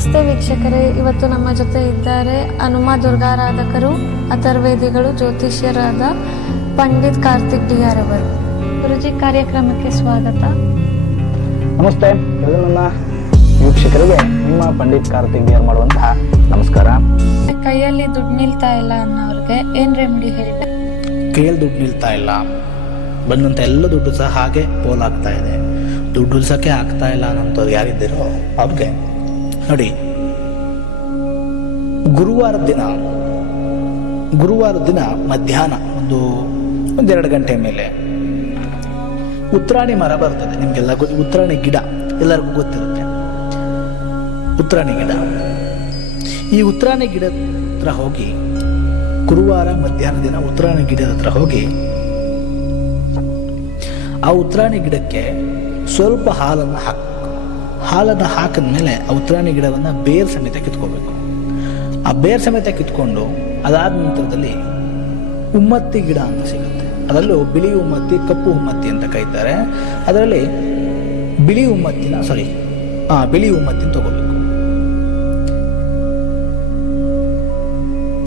ನಮಸ್ತೆ ವೀಕ್ಷಕರೇ, ಇವತ್ತು ನಮ್ಮ ಜೊತೆ ಇದ್ದಾರೆ ಹನುಮ ದುರ್ಗಾರಾಧಕರು, ಅಥರ್ವೇದಿಗಳು, ಜ್ಯೋತಿಷ್ಯರಾದ ಪಂಡಿತ್ ಕಾರ್ತಿಕ್ ಡಿ.ಆರ್. ಅವರು. ಗುರುಜಿ, ಕಾರ್ಯಕ್ರಮಕ್ಕೆ ಸ್ವಾಗತ. ನಮಸ್ತೆ. ನನ್ನ ವೀಕ್ಷಕರಿಗೆ ನಿಮ್ಮ ಪಂಡಿತ್ ಕಾರ್ತಿಕ್ ಡಿ.ಆರ್. ಮಾಡುವಂತಹ ನಮಸ್ಕಾರ. ಕೈಯಲ್ಲಿ ದುಡ್ಡು ನಿಲ್ತಾ ಇಲ್ಲ ಅನ್ನೋರಿಗೆ ಏನ್ ರೆಮಿಡಿ ಹೇಳಿ? ಕೈಯಲ್ಲಿ ದುಡ್ಡು ನಿಲ್ತಾ ಇಲ್ಲ, ಬಂದಂಥ ಎಲ್ಲ ದುಡ್ಡು ಸಹ ಹಾಗೆ ಪೋಲಾಗ್ತಾ ಇದೆ, ದುಡ್ಡು ಉಳ್ಸೋಕ್ಕೆ ಆಗ್ತಾ ಇಲ್ಲ ಅನ್ನೋಂಥವ್ರು ಯಾರಿದ್ದೀರೋ ಅವ್ರಿಗೆ ನೋಡಿ, ಗುರುವಾರ ದಿನ ಮಧ್ಯಾಹ್ನ ಒಂದೆರಡು ಗಂಟೆ ಮೇಲೆ ಉತ್ತರಾಣಿ ಮರ ಬರ್ತದೆ. ನಿಮಗೆಲ್ಲ ಉತ್ತರಾಣಿ ಗಿಡ ಎಲ್ಲರಿಗೂ ಗೊತ್ತಿರುತ್ತೆ. ಉತ್ತರಾಣಿ ಗಿಡ, ಈ ಉತ್ತರಾಣಿ ಗಿಡ ಹತ್ರ ಹೋಗಿ, ಗುರುವಾರ ಮಧ್ಯಾಹ್ನ ದಿನ ಉತ್ತರಾಣಿ ಗಿಡದ ಹತ್ರ ಹೋಗಿ, ಆ ಉತ್ತರಾಣಿ ಗಿಡಕ್ಕೆ ಸ್ವಲ್ಪ ಹಾಲನ್ನು ಹಾಕಿದ ಮೇಲೆ ಆ ಉತ್ತರಾಣಿ ಗಿಡವನ್ನು ಬೇರ್ ಸಮೇತ ಕಿತ್ಕೋಬೇಕು. ಆ ಬೇರ್ ಸಮೇತ ಕಿತ್ಕೊಂಡು ಅದಾದ ನಂತರದಲ್ಲಿ ಉಮ್ಮತ್ತಿ ಗಿಡ ಅಂತ ಸಿಗುತ್ತೆ. ಅದರಲ್ಲೂ ಬಿಳಿ ಉಮ್ಮತ್ತಿ, ಕಪ್ಪು ಉಮ್ಮತ್ತಿ ಅಂತ ಕರೀತಾರೆ. ಅದರಲ್ಲಿ ಬಿಳಿ ಉಮ್ಮತ್ತಿನ ತಗೋಬೇಕು.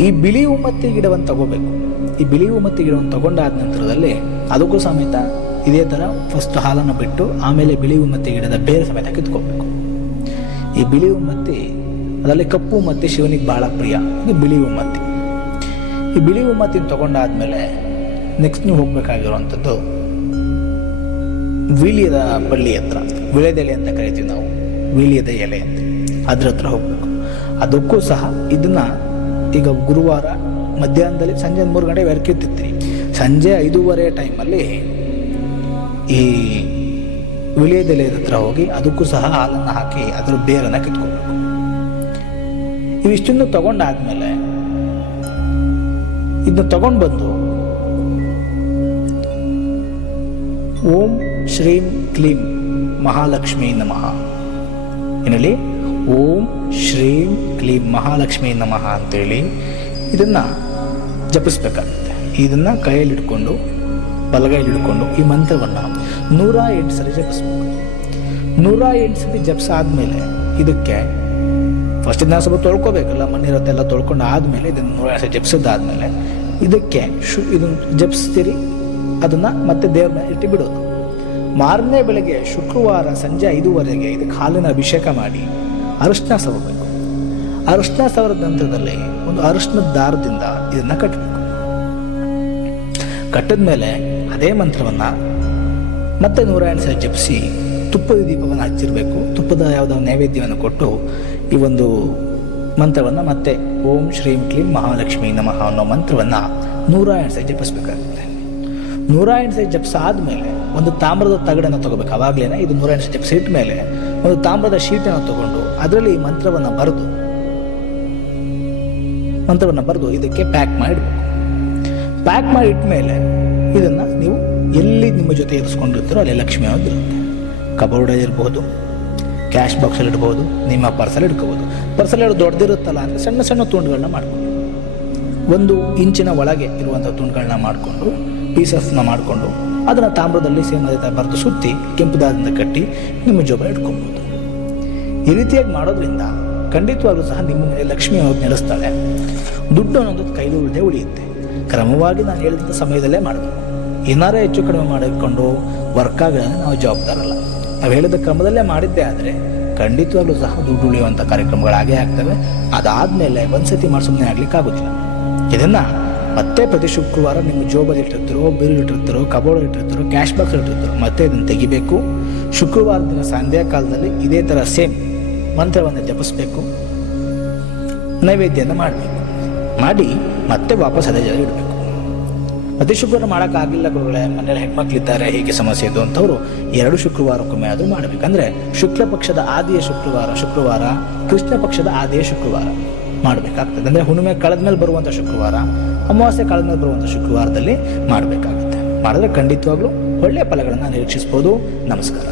ಈ ಬಿಳಿ ಉಮ್ಮತ್ತಿ ಗಿಡವನ್ನು ತಗೋಬೇಕು. ಈ ಬಿಳಿ ಉಮ್ಮತ್ತಿ ಗಿಡವನ್ನು ತಗೊಂಡಾದ ನಂತರದಲ್ಲಿ ಅದಕ್ಕೂ ಸಮೇತ ಇದೇ ಥರ ಫಸ್ಟ್ ಹಾಲನ್ನು ಬಿಟ್ಟು ಆಮೇಲೆ ಬಿಳಿ ಉಮ್ಮತ್ತಿ ಗಿಡದ ಬೇರೆ ಸಮೇತ ಕಿತ್ಕೋಬೇಕು. ಈ ಬಿಳಿ ಉಮ್ಮತ್ತಿ, ಅದರಲ್ಲಿ ಕಪ್ಪು ಉಮ್ಮತ್ತಿ ಶಿವನಿಗೆ ಬಹಳ ಪ್ರಿಯ. ಇದು ಬಿಳಿ ಉಮ್ಮತ್ತಿ. ಈ ಬಿಳಿ ಉಮ್ಮತ್ತಿನ ತಗೊಂಡಾದ್ಮೇಲೆ ನೆಕ್ಸ್ಟ್ ನೀವು ಹೋಗ್ಬೇಕಾಗಿರುವಂಥದ್ದು ವೀಳ್ಯದ ಬಳ್ಳಿ ಹತ್ರ, ವಿಳೆದೆಲೆ ಅಂತ ಕರಿತೀವಿ ನಾವು, ವೀಳ್ಯದ ಎಲೆ ಅಂತ, ಅದ್ರ ಹತ್ರ ಹೋಗ್ಬೇಕು. ಅದಕ್ಕೂ ಸಹ ಇದನ್ನ ಈಗ ಗುರುವಾರ ಮಧ್ಯಾಹ್ನದಲ್ಲಿ ಸಂಜೆ 3 ಗಂಟೆ ಕಿತ್ತಿರ್ತೀರಿ. ಸಂಜೆ 5:30 ಟೈಮಲ್ಲಿ ಈ ವಿಳೆದೆಲೆ ಹತ್ರ ಹೋಗಿ ಅದಕ್ಕೂ ಸಹ ಹಾಲನ್ನು ಹಾಕಿ ಅದ್ರ ಬೇರನ್ನು ಕಿತ್ಕೊಳ್ಬೇಕು. ಇವಿಷ್ಟನ್ನು ತಗೊಂಡಾದ್ಮೇಲೆ ಇದನ್ನ ತಗೊಂಡು ಬಂದು ಓಂ ಶ್ರೀಂ ಕ್ಲೀಂ ಮಹಾಲಕ್ಷ್ಮೀ ನಮಃ ಏನಲ್ಲಿ ಓಂ ಶ್ರೀಂ ಕ್ಲೀಂ ಮಹಾಲಕ್ಷ್ಮೀ ನಮಃ ಅಂತೇಳಿ ಇದನ್ನ ಜಪಿಸ್ಬೇಕಾಗುತ್ತೆ. ಇದನ್ನ ಕೈಯಲ್ಲಿ ಹಿಡ್ಕೊಂಡು, ಬಲಗೈಲಿ ಹಿಡ್ಕೊಂಡು ಈ ಮಂತ್ರವನ್ನು 108 ಸರಿ ಜಪಿಸ್ಬೇಕು. 108 ಸರಿ ಜಪಿಸಾದ್ಮೇಲೆ ಇದಕ್ಕೆ ಫಸ್ಟ್ ಇದನ್ನ ಸ್ವಲ್ಪ ತೊಳ್ಕೊಬೇಕಲ್ಲ, ಮಣ್ಣಿರತ್ತೆಲ್ಲ ತೊಳ್ಕೊಂಡು ಆದ್ಮೇಲೆ ಇದನ್ನು 108 ಸರಿ ಜಪಿಸಿದಾದ್ಮೇಲೆ ಇದಕ್ಕೆ ಇದನ್ನು ಜಪಿಸ್ತೀರಿ. ಅದನ್ನ ಮತ್ತೆ ದೇವ್ರ ಮೇಲೆ ಇಟ್ಟು ಬಿಡೋದು. ಮಾರನೇ ಬೆಳಗ್ಗೆ ಶುಕ್ರವಾರ ಸಂಜೆ 5:00 ಇದಕ್ಕೆ ಹಾಲಿನ ಅಭಿಷೇಕ ಮಾಡಿ ಅರಿಶಿನ ಸವರಬೇಕು. ಅರಿಶಿನ ಸವರದ ನಂತರದಲ್ಲಿ ಒಂದು ಅರಿಶಿನದ ದಾರದಿಂದ ಇದನ್ನ ಕಟ್ಟಬೇಕು. ಕಟ್ಟಿದ್ಮೇಲೆ ಅದೇ ಮಂತ್ರವನ್ನು ಮತ್ತೆ 108 ಸರಿ ಜಪಿಸಿ ತುಪ್ಪದ ದೀಪವನ್ನು ಹಚ್ಚಿರಬೇಕು. ತುಪ್ಪದ ಯಾವುದೋ ನೈವೇದ್ಯವನ್ನು ಕೊಟ್ಟು ಈ ಒಂದು ಮಂತ್ರವನ್ನು ಮತ್ತೆ ಓಂ ಶ್ರೀಂ ಕ್ಲೀಂ ಮಹಾಲಕ್ಷ್ಮೀ ನಮಃ ಅನ್ನೋ ಮಂತ್ರವನ್ನು 108 ಸರಿ ಜಪಿಸ್ಬೇಕಾಗುತ್ತೆ. 108 ಸರಿ ಜಪಿಸಾದ್ಮೇಲೆ ಒಂದು ತಾಮ್ರದ ತಗಡನ್ನು ತಗೋಬೇಕು. ಅವಾಗಲೇ ಇದು 108 ಸರಿ ಜಪಿಸಿಟ್ಟ ಮೇಲೆ ಒಂದು ತಾಮ್ರದ ಶೀಟನ್ನು ತಗೊಂಡು ಅದರಲ್ಲಿ ಈ ಮಂತ್ರವನ್ನು ಬರೆದು ಇದಕ್ಕೆ ಪ್ಯಾಕ್ ಮಾಡಿಡಬೇಕು. ಪ್ಯಾಕ್ ಮಾಡಿ ಇಟ್ಮೇಲೆ ಇದನ್ನು ನೀವು ಎಲ್ಲಿ ನಿಮ್ಮ ಜೊತೆ ಇರಿಸ್ಕೊಂಡಿರ್ತೀರೋ ಅಲ್ಲಿ ಲಕ್ಷ್ಮಿ ಇರುತ್ತೆ. ಕಬೋರ್ಡಲ್ಲಿ ಇರ್ಬೋದು, ಕ್ಯಾಶ್ ಬಾಕ್ಸಲ್ಲಿ ಇಡ್ಬೋದು, ನಿಮ್ಮ ಪರ್ಸಲ್ಲಿ ಇಟ್ಕೋಬೋದು. ಪರ್ಸಲ್ಲಿ ದೊಡ್ಡದಿರುತ್ತಲ್ಲ ಅಂದರೆ ಸಣ್ಣ ಸಣ್ಣ ತುಂಡುಗಳನ್ನ ಮಾಡಿಕೊಂಡು 1 ಇಂಚಿನ ಒಳಗೆ ಇರುವಂಥ ತುಂಡುಗಳನ್ನ ಮಾಡಿಕೊಂಡು ಪೀಸಸ್ನ ಮಾಡಿಕೊಂಡು ಅದನ್ನು ತಾಮ್ರದಲ್ಲಿ ಸೇಮ್ ಅದೇ ಥರ ಬರೆದು ಸುತ್ತಿ ಕೆಂಪು ದಾರದಿಂದ ಕಟ್ಟಿ ನಿಮ್ಮ ಜೋಬ ಇಟ್ಕೊಬೋದು. ಈ ರೀತಿಯಾಗಿ ಮಾಡೋದ್ರಿಂದ ಖಂಡಿತವಾಗ್ಲೂ ಸಹ ನಿಮ್ಮ ಮೇಲೆ ಲಕ್ಷ್ಮಿ ಹೋಗಿ ನೆಲೆಸ್ತಾಳೆ. ದುಡ್ಡು ಅನ್ನೋದು ಕೈಲಿ ಉಳಿಯುತ್ತೆ. ಕ್ರಮವಾಗಿ ನಾನು ಹೇಳಿದಂಥ ಸಮಯದಲ್ಲೇ ಮಾಡಬೇಕು. ಏನಾರೇ ಹೆಚ್ಚು ಕಡಿಮೆ ಮಾಡಿಕೊಂಡು ವರ್ಕ್ ಆಗಲ್ಲ, ನಾವು ಜವಾಬ್ದಾರಲ್ಲ. ನಾವು ಹೇಳಿದ ಕ್ರಮದಲ್ಲೇ ಮಾಡಿದ್ದೇ ಆದರೆ ಖಂಡಿತವಾಗ್ಲೂ ಸಹ ದುಡ್ಡು ಉಳಿಯುವಂಥ ಕಾರ್ಯಕ್ರಮಗಳಾಗೇ ಆಗ್ತವೆ. ಅದಾದಮೇಲೆ ಒಂದ್ಸತಿ ಮಾಡಿ ಸುಮ್ಮನೆ ಆಗ್ಲಿಕ್ಕೆ ಆಗೋದಿಲ್ಲ. ಇದನ್ನು ಮತ್ತೆ ಪ್ರತಿ ಶುಕ್ರವಾರ ನಿಮ್ಮ ಜೋಬಲ್ಲಿ ಇಟ್ಟಿರ್ತೀರೋ, ಬೀರು ಇಟ್ಟಿರ್ತೀರೋ, ಕಬೋರ್ಡ್ ಇಟ್ಟಿರ್ತೀರೋ, ಕ್ಯಾಶ್ ಬಾಕ್ಸ್ ಇಟ್ಟಿರ್ತೀರೋ, ಮತ್ತೆ ಇದನ್ನು ತೆಗಿಬೇಕು. ಶುಕ್ರವಾರ ದಿನ ಸಂಧ್ಯಾ ಕಾಲದಲ್ಲಿ ಇದೇ ಥರ ಸೇಮ್ ಮಂತ್ರವನ್ನು ಜಪಿಸ್ಬೇಕು. ನೈವೇದ್ಯನ ಮಾಡಿ ಮತ್ತೆ ವಾಪಸ್ ಅದೇ ಜಾಗ ಇಡಬೇಕು. ಪ್ರತಿ ಶುಕ್ರವಾರ ಮಾಡೋಕ್ಕಾಗಿಲ್ಲ ಗುರುಗಳೇ, ಮನೇಲಿ ಹೆಣ್ಮಕ್ಳಿದ್ದಾರೆ, ಹೀಗೆ ಸಮಸ್ಯೆ ಇದು ಅಂತವರು 2 ಶುಕ್ರವಾರಕ್ಕೊಮ್ಮೆ ಆದರೂ ಮಾಡಬೇಕಂದ್ರೆ ಶುಕ್ಲ ಪಕ್ಷದ ಆದಿಯ ಶುಕ್ರವಾರ, ಕೃಷ್ಣ ಪಕ್ಷದ ಆದಿಯ ಶುಕ್ರವಾರ ಮಾಡಬೇಕಾಗ್ತದೆ. ಅಂದರೆ ಹುಣ್ಣಿಮೆ ಕಳೆದ್ಮೇಲೆ ಬರುವಂಥ ಶುಕ್ರವಾರ, ಅಮಾವಾಸ್ಯೆ ಕಳೆದ್ಮೇಲೆ ಬರುವಂಥ ಶುಕ್ರವಾರದಲ್ಲಿ ಮಾಡಬೇಕಾಗುತ್ತೆ. ಮಾಡಿದ್ರೆ ಖಂಡಿತವಾಗ್ಲೂ ಒಳ್ಳೆಯ ಫಲಗಳನ್ನು ನಿರೀಕ್ಷಿಸ್ಬೋದು. ನಮಸ್ಕಾರ.